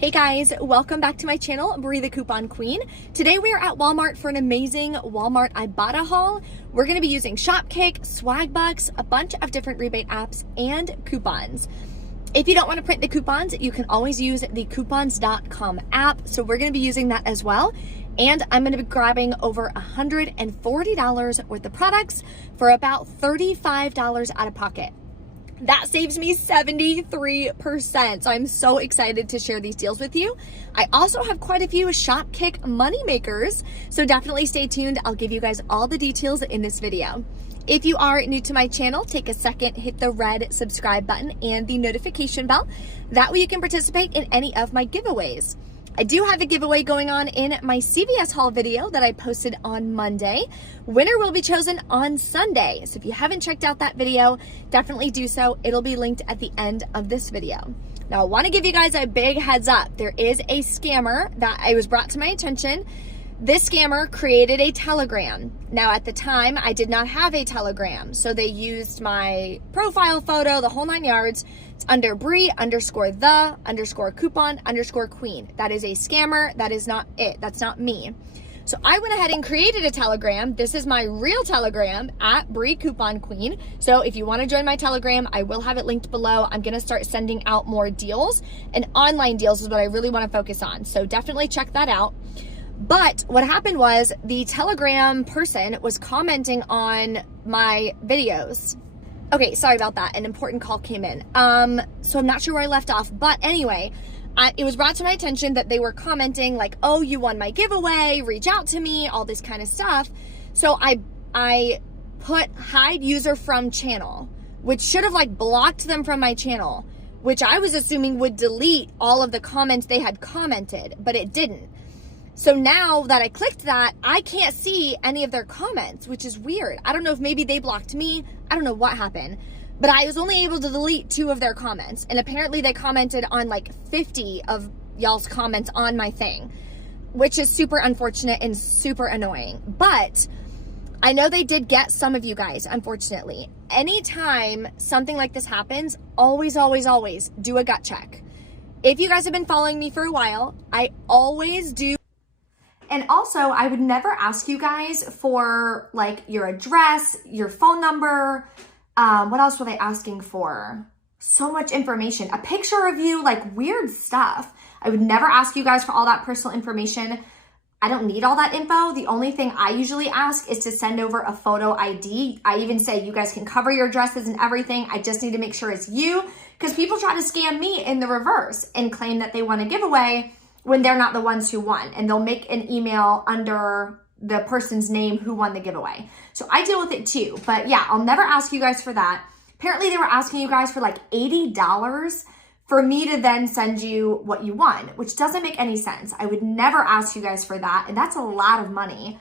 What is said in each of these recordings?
Hey guys, welcome back to my channel, Brie the Coupon Queen. Today we are at Walmart for an amazing Walmart Ibotta haul. We're gonna be using Shopkick, Swagbucks, a bunch of different rebate apps, and coupons. If you don't wanna print the coupons, you can always use the coupons.com app. So we're gonna be using that as well. And I'm gonna be grabbing over $140 worth of products for about $35 out of pocket. That saves me 73%. So I'm so excited to share these deals with you. I also have quite a few Shopkick money makers, so definitely stay tuned. I'll give you guys all the details in this video. If you are new to my channel, take a second, hit the red subscribe button and the notification bell. That way you can participate in any of my giveaways. I do have a giveaway going on in my CVS haul video that I posted on Monday. Winner will be chosen on Sunday. So if you haven't checked out that video, definitely do so. It'll be linked at the end of this video. Now I want to give you guys a big heads up. There is a scammer that was brought to my attention. This scammer created a Telegram. Now at the time, I did not have a Telegram. So they used my profile photo, the whole 9 yards. It's under Brie_the_coupon_queen. That is a scammer. That is not it. That's not me. So I went ahead and created a Telegram. This is my real Telegram at Brie Coupon Queen. So if you want to join my Telegram, I will have it linked below. I'm going to start sending out more deals, and online deals is what I really want to focus on. So definitely check that out. But what happened was the Telegram person was commenting on my videos. Okay, sorry about that. An important call came in. So I'm not sure where I left off, but anyway, it was brought to my attention that they were commenting like, oh, you won my giveaway, reach out to me, all this kind of stuff. So I put hide user from channel, which should have like blocked them from my channel, which I was assuming would delete all of the comments they had commented, but it didn't. So now that I clicked that, I can't see any of their comments, which is weird. I don't know if maybe they blocked me. I don't know what happened, but I was only able to delete 2 of their comments. And apparently they commented on like 50 of y'all's comments on my thing, which is super unfortunate and super annoying. But I know they did get some of you guys, unfortunately. Anytime something like this happens, always, always, always do a gut check. If you guys have been following me for a while, I always do. And also, I would never ask you guys for like your address, your phone number. What else were they asking for? So much information, a picture of you, like weird stuff. I would never ask you guys for all that personal information. I don't need all that info. The only thing I usually ask is to send over a photo ID. I even say you guys can cover your addresses and everything. I just need to make sure it's you, because people try to scam me in the reverse and claim that they want a giveaway when they're not the ones who won, and they'll make an email under the person's name who won the giveaway. So I deal with it too, but yeah, I'll never ask you guys for that. Apparently they were asking you guys for like $80 for me to then send you what you won, which doesn't make any sense. I would never ask you guys for that, and that's a lot of money.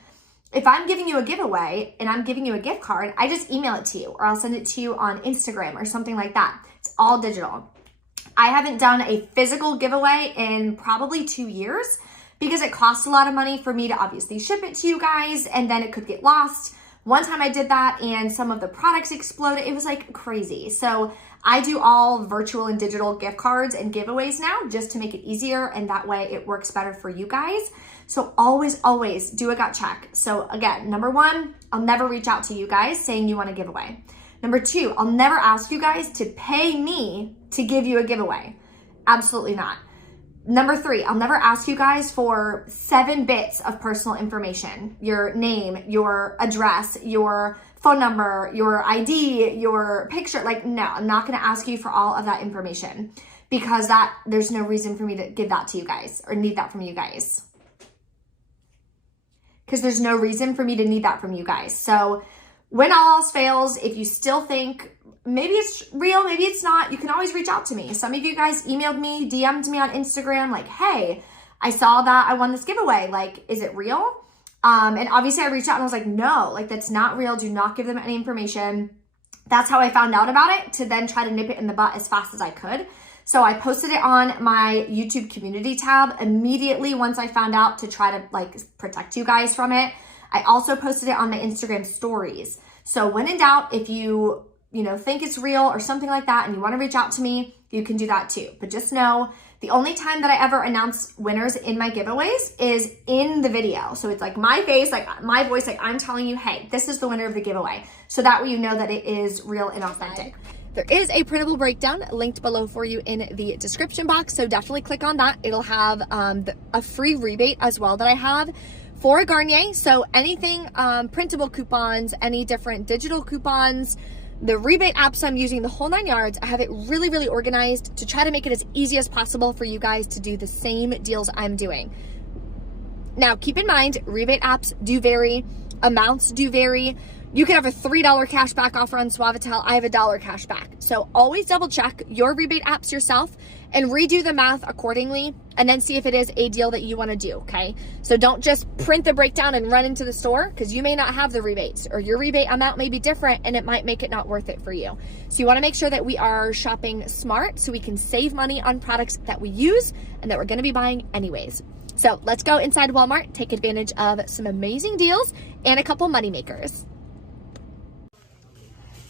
If I'm giving you a giveaway and I'm giving you a gift card, I just email it to you, or I'll send it to you on Instagram or something like that. It's all digital. I haven't done a physical giveaway in probably 2 years because it costs a lot of money for me to obviously ship it to you guys, and then it could get lost. One time I did that and some of the products exploded. It was like crazy. So I do all virtual and digital gift cards and giveaways now just to make it easier, and that way it works better for you guys. So always, always do a gut check. So again, number 1, I'll never reach out to you guys saying you want a giveaway. Number 2, I'll never ask you guys to pay me to give you a giveaway. Absolutely not. Number 3, I'll never ask you guys for 7 bits of personal information. Your name, your address, your phone number, your ID, your picture. Like, no, I'm not gonna ask you for all of that information, because there's no reason for me to give that to you guys or need that from you guys. Because there's no reason for me to need that from you guys. So when all else fails, if you still think maybe it's real, maybe it's not, you can always reach out to me. Some of you guys emailed me, DM'd me on Instagram, like, hey, I saw that I won this giveaway. Like, is it real? And obviously I reached out and I was like, no, like that's not real. Do not give them any information. That's how I found out about it, to then try to nip it in the butt as fast as I could. So I posted it on my YouTube community tab immediately once I found out, to try to like protect you guys from it. I also posted it on my Instagram stories. So when in doubt, if you think it's real or something like that and you want to reach out to me, you can do that too. But just know The only time that I ever announce winners in my giveaways is in the video. So it's like my face, like my voice, like I'm telling you, hey, this is the winner of the giveaway. So that way you know that it is real and authentic. There is a printable breakdown linked below for you in the description box. So definitely click on that. It'll have a free rebate as well that I have for a Garnier. So anything, printable coupons, any different digital coupons, the rebate apps I'm using, the whole 9 yards. I have it really, really organized to try to make it as easy as possible for you guys to do the same deals I'm doing. Now, keep in mind, rebate apps do vary, amounts do vary. You could have a $3 cashback offer on Suavitel. I have a $1 cashback. So always double check your rebate apps yourself and redo the math accordingly, and then see if it is a deal that you want to do, okay? So don't just print the breakdown and run into the store, because you may not have the rebates, or your rebate amount may be different and it might make it not worth it for you. So you want to make sure that we are shopping smart so we can save money on products that we use and that we're going to be buying anyways. So let's go inside Walmart, take advantage of some amazing deals and a couple money makers.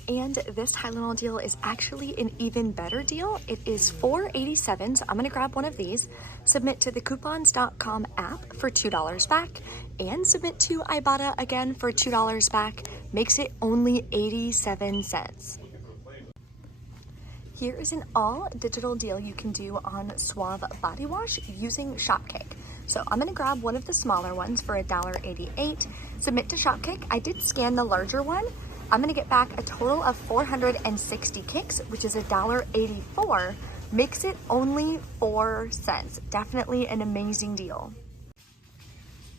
And this Tylenol deal is actually an even better deal. It is $4.87, so I'm gonna grab one of these, submit to the coupons.com app for $2 back, and submit to Ibotta again for $2 back. Makes it only 87 cents. Here is an all digital deal you can do on Suave body wash using Shopkick. So I'm gonna grab one of the smaller ones for $1.88, submit to Shopkick. I did scan the larger one. I'm gonna get back a total of 460 kicks, which is $1.84, makes it only 4 cents. Definitely an amazing deal.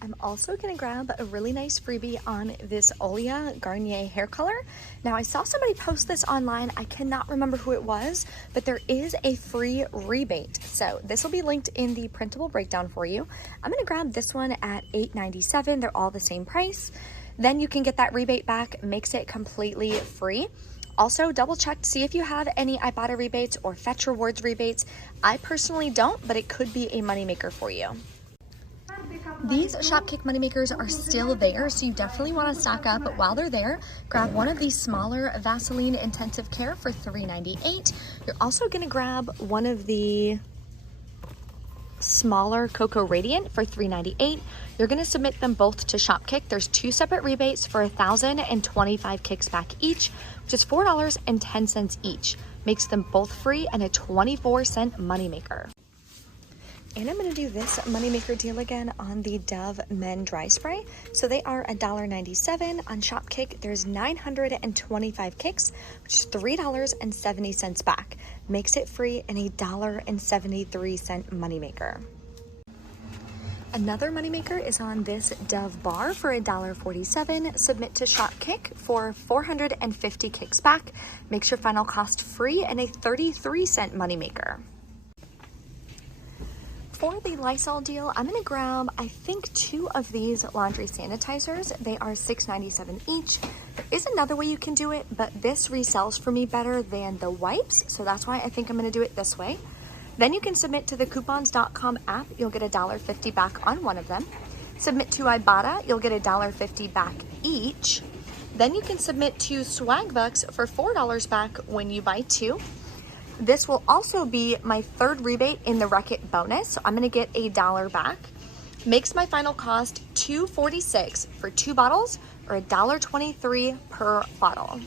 I'm also gonna grab a really nice freebie on this Olia Garnier hair color. Now I saw somebody post this online, I cannot remember who it was, but there is a free rebate. So this will be linked in the printable breakdown for you. I'm gonna grab this one at $8.97, they're all the same price. Then you can get that rebate back, makes it completely free. Also, double check to see if you have any Ibotta rebates or Fetch Rewards rebates. I personally don't, but it could be a moneymaker for you. These Shopkick moneymakers are still there, so you definitely want to stock up while they're there. Grab one of these smaller Vaseline Intensive Care for $3.98. You're also going to grab one of the smaller Cocoa Radiant for $3.98. You're going to submit them both to Shopkick. There's 2 separate rebates for 1,025 kicks back each, which is $4.10 each. Makes them both free and a 24-cent moneymaker. And I'm going to do this moneymaker deal again on the Dove Men Dry Spray. So they are $1.97 on Shopkick. There's 925 kicks, which is $3.70 back. Makes it free and a $1.73 moneymaker. Another moneymaker is on this Dove bar for $1.47. Submit to Shopkick for 450 kicks back. Makes your final cost free and a 33-cent moneymaker. For the Lysol deal, I'm gonna grab, I think, 2 of these laundry sanitizers. They are $6.97 each. There is another way you can do it, but this resells for me better than the wipes, so that's why I think I'm gonna do it this way. Then you can submit to the coupons.com app. You'll get $1.50 back on one of them. Submit to Ibotta, you'll get $1.50 back each. Then you can submit to Swagbucks for $4 back when you buy 2. This will also be my 3rd rebate in the Wreck-It bonus, so I'm gonna get $1 back. Makes my final cost $2.46 for 2 bottles, or $1.23 per bottle.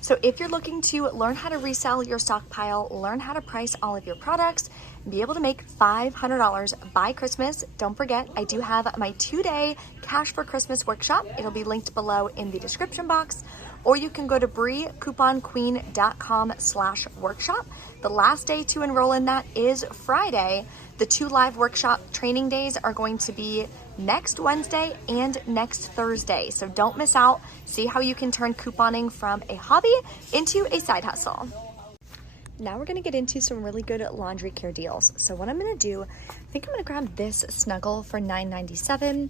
So if you're looking to learn how to resell your stockpile, learn how to price all of your products, and be able to make $500 by Christmas, don't forget, I do have my 2-day Cash for Christmas workshop. It'll be linked below in the description box, or you can go to briecouponqueen.com/workshop. The last day to enroll in that is Friday. The 2 live workshop training days are going to be next Wednesday and next Thursday. So don't miss out. See how you can turn couponing from a hobby into a side hustle. Now we're gonna get into some really good laundry care deals. So what I'm gonna do, I think I'm gonna grab this Snuggle for $9.97.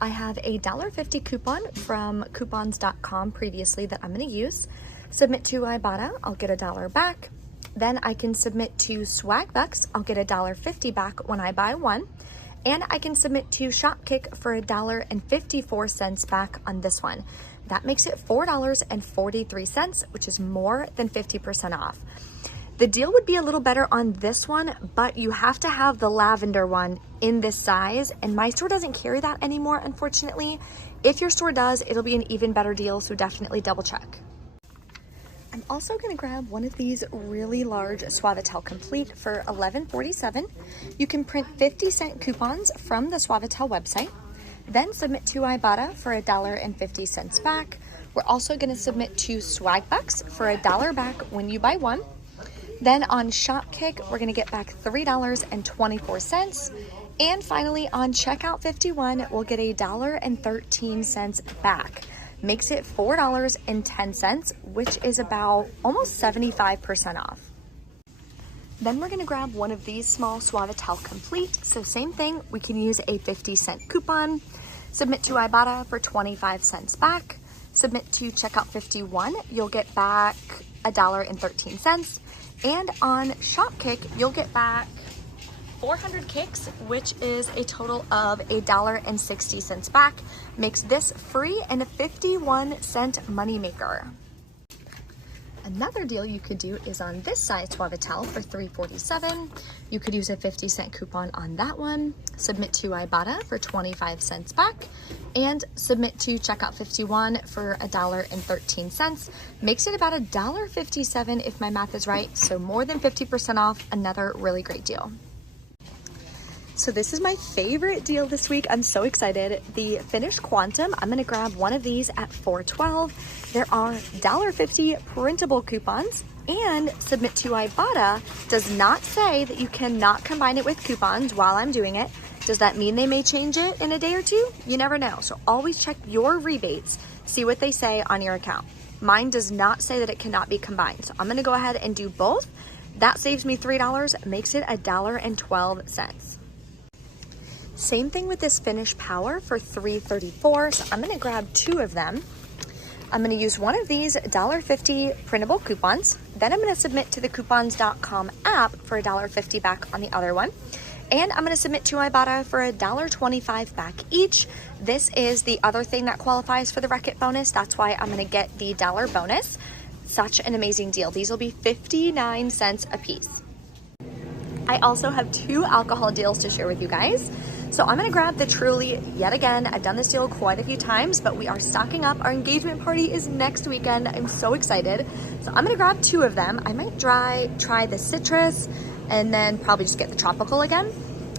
I have a $1.50 coupon from coupons.com previously that I'm gonna use. Submit to Ibotta, I'll get $1 back. Then I can submit to Swagbucks, I'll get $1.50 back when I buy 1. And I can submit to Shopkick for $1.54 back on this one. That makes it $4.43, which is more than 50% off. The deal would be a little better on this one, but you have to have the lavender one in this size, and my store doesn't carry that anymore, unfortunately. If your store does, it'll be an even better deal, so definitely double check. I'm also gonna grab one of these really large Suavitel Complete for $11.47. You can print 50-cent coupons from the Suavitel website, then submit to Ibotta for $1.50 back. We're also gonna submit to Swag Bucks for $1 back when you buy one. Then on Shopkick, we're gonna get back $3.24. And finally on Checkout 51, we'll get $1.13 back. Makes it $4.10, which is about almost 75% off. Then we're gonna grab one of these small Suavitel Complete. So same thing, we can use a 50-cent coupon, submit to Ibotta for 25 cents back, submit to Checkout 51, you'll get back $1.13. And on Shopkick, you'll get back 400 kicks, which is a total of $1.60 back. Makes this free and a 51-cent moneymaker. Another deal you could do is on this size Suavitel for $3.47. You could use a 50-cent coupon on that one, submit to Ibotta for 25 cents back, and submit to Checkout 51 for $1.13. Makes it about $1.57 if my math is right, so more than 50% off, another really great deal. So this is my favorite deal this week. I'm so excited. The Finish Quantum, I'm gonna grab one of these at $4.12. There are $1.50 printable coupons, and submit to Ibotta does not say that you cannot combine it with coupons while I'm doing it. Does that mean they may change it in a day or two? You never know. So always check your rebates, see what they say on your account. Mine does not say that it cannot be combined. So I'm gonna go ahead and do both. That saves me $3, makes it $1.12. Same thing with this Finish Power for $3.34. So I'm gonna grab two of them. I'm gonna use one of these $1.50 printable coupons. Then I'm gonna submit to the coupons.com app for $1.50 back on the other one. And I'm gonna submit to Ibotta for $1.25 back each. This is the other thing that qualifies for the Wreck-It bonus. That's why I'm gonna get the $1 bonus. Such an amazing deal. These will be 59 cents a piece. I also have two alcohol deals to share with you guys. So I'm gonna grab the Truly yet again. I've done this deal quite a few times, but we are stocking up. Our engagement party is next weekend. I'm so excited. So I'm gonna grab two of them. I might try the citrus and then probably just get the tropical again.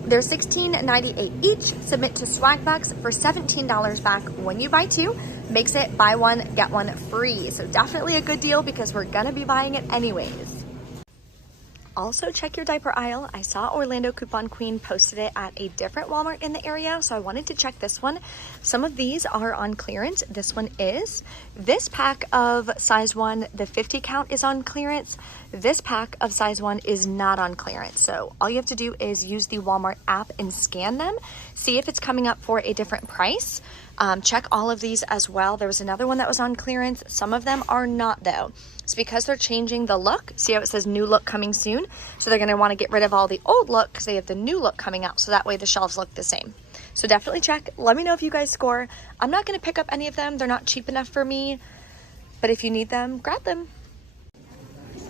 They're $16.98 each. Submit to Swag Bucks for $17 back when you buy two. Makes it buy one, get one free. So definitely a good deal because we're gonna be buying it anyways. Also check your diaper aisle. I saw Orlando Coupon Queen posted it at a different Walmart in the area, so I wanted to check this one. Some of these are on clearance. This one is. This pack of size 1, the 50 count is on clearance. This pack of size 1 is not on clearance. So all you have to do is use the Walmart app and scan them. See if it's coming up for a different price. Check all of these as well. There was another one that was on clearance. Some of them are not though. It's because they're changing the look. See how it says new look coming soon? So they're gonna wanna get rid of all the old look because they have the new look coming out. So that way the shelves look the same. So definitely check. Let me know if you guys score. I'm not gonna pick up any of them. They're not cheap enough for me. But if you need them, grab them.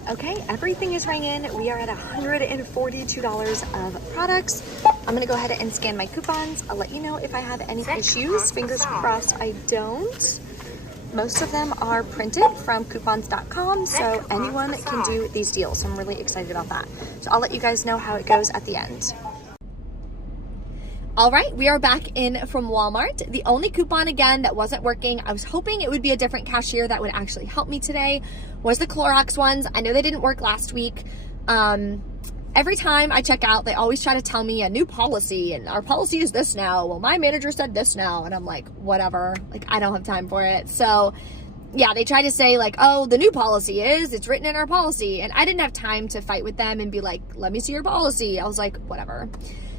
Okay, everything is rang in. We are at $142 of products. I'm gonna go ahead and scan my coupons. I'll let you know if I have any issues. Fingers crossed I don't. Most of them are printed from coupons.com, so anyone can do these deals. So I'm really excited about that. So I'll let you guys know how it goes at the end. All right, we are back in from Walmart. The only coupon again that wasn't working, I was hoping it would be a different cashier that would actually help me today, was the Clorox ones. I know they didn't work last week. Every time I check out, they always try to tell me a new policy and our policy is this now. Well, my manager said this now. And I'm like, whatever, like I don't have time for it. So yeah, they try to say like, oh, the new policy is, it's written in our policy. And I didn't have time to fight with them and be like, let me see your policy. I was like, whatever.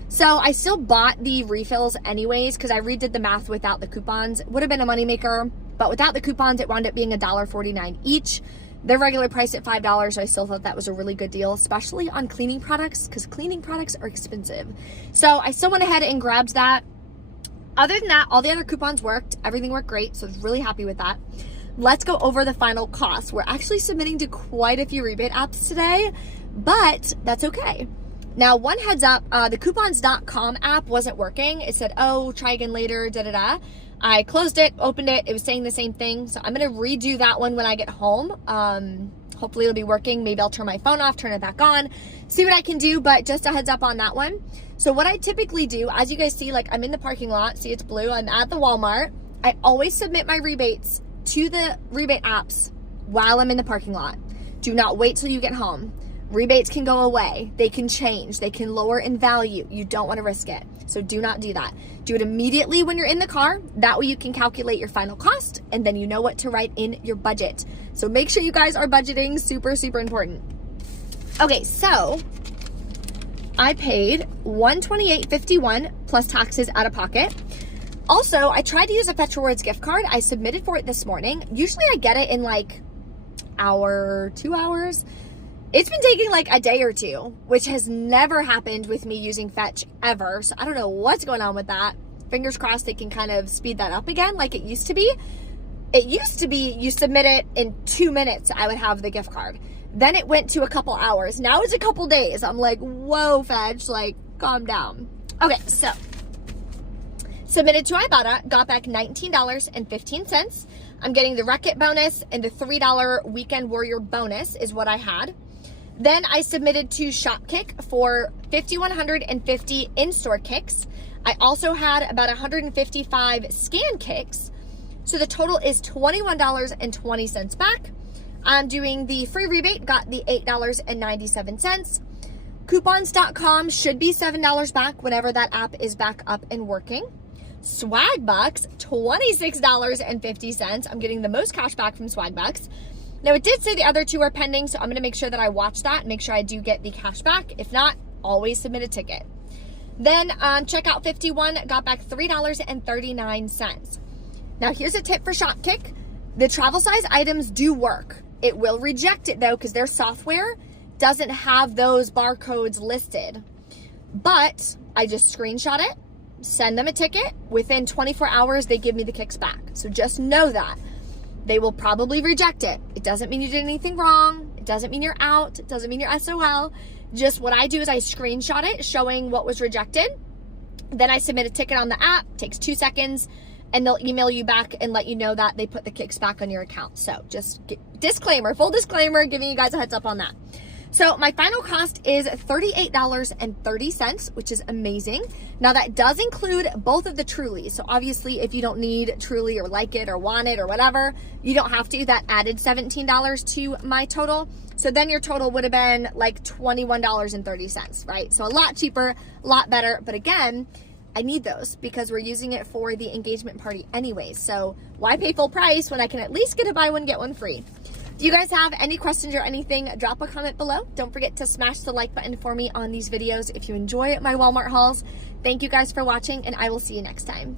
So I still bought the refills anyways, because I redid the math without the coupons. Would have been a moneymaker, but without the coupons, it wound up being $1.49 each. Their regular price at $5, so I still thought that was a really good deal, especially on cleaning products, because cleaning products are expensive. So I still went ahead and grabbed that. Other than that, all the other coupons worked. Everything worked great, so I was really happy with that. Let's go over the final cost. We're actually submitting to quite a few rebate apps today. but that's okay. Now, one heads up, the coupons.com app wasn't working. It said, oh, try again later, da-da-da. I closed it, opened it, it was saying the same thing. So I'm gonna redo that one when I get home. Hopefully it'll be working. Maybe I'll turn my phone off, turn it back on, see what I can do, but just a heads up on that one. So what I typically do, as you guys see, like I'm in the parking lot, see it's blue, I'm at the Walmart. I always submit my rebates to the rebate apps while I'm in the parking lot. Do not wait till you get home. Rebates can go away. They can change. They can lower in value. You don't want to risk it. So do not do that. Do it immediately when you're in the car. That way you can calculate your final cost and then you know what to write in your budget. So make sure you guys are budgeting. Super, super important. Okay, so I paid $128.51 plus taxes out of pocket. Also, I tried to use a Fetch Rewards gift card. I submitted for it this morning. Usually I get it in like hour, 2 hours. It's been taking like a day or two, which has never happened with me using Fetch ever. So I don't know what's going on with that. Fingers crossed they can kind of speed that up again like it used to be. It used to be you submit it in 2 minutes, I would have the gift card. Then it went to a couple hours. Now it's a couple days. I'm like, whoa, Fetch, like calm down. Okay, so submitted to Ibotta, got back $19.15. I'm getting the Wreck It bonus and the $3 Weekend Warrior bonus is what I had. Then I submitted to Shopkick for 5,150 in-store kicks. I also had about 155 scan kicks. So the total is $21.20 back. I'm doing the free rebate, got the $8.97. Coupons.com should be $7 back whenever that app is back up and working. Swag Bucks, $26.50. I'm getting the most cash back from Swag Bucks. Now it did say the other two are pending, so I'm gonna make sure that I watch that and make sure I do get the cash back. If not, always submit a ticket. Then checkout 51 got back $3.39. Now here's a tip for Shopkick. The travel size items do work. It will reject it though, because their software doesn't have those barcodes listed. But I just screenshot it, send them a ticket. Within 24 hours, they give me the kicks back. So just know that. They will probably reject it. It doesn't mean you did anything wrong. It doesn't mean you're out. It doesn't mean you're SOL. Just what I do is I screenshot it showing what was rejected. Then I submit a ticket on the app. It takes 2 seconds. And they'll email you back and let you know that they put the kicks back on your account. So just disclaimer, full disclaimer, giving you guys a heads up on that. So my final cost is $38.30, which is amazing. Now that does include both of the Trulies. So obviously if you don't need Truly or like it or want it or whatever, you don't have to. That added $17 to my total. So then your total would have been like $21.30, right? So a lot cheaper, a lot better. But again, I need those because we're using it for the engagement party anyways. So why pay full price when I can at least get a buy one, get one free? If you guys have any questions or anything, drop a comment below. Don't forget to smash the like button for me on these videos if you enjoy my Walmart hauls. Thank you guys for watching, and I will see you next time.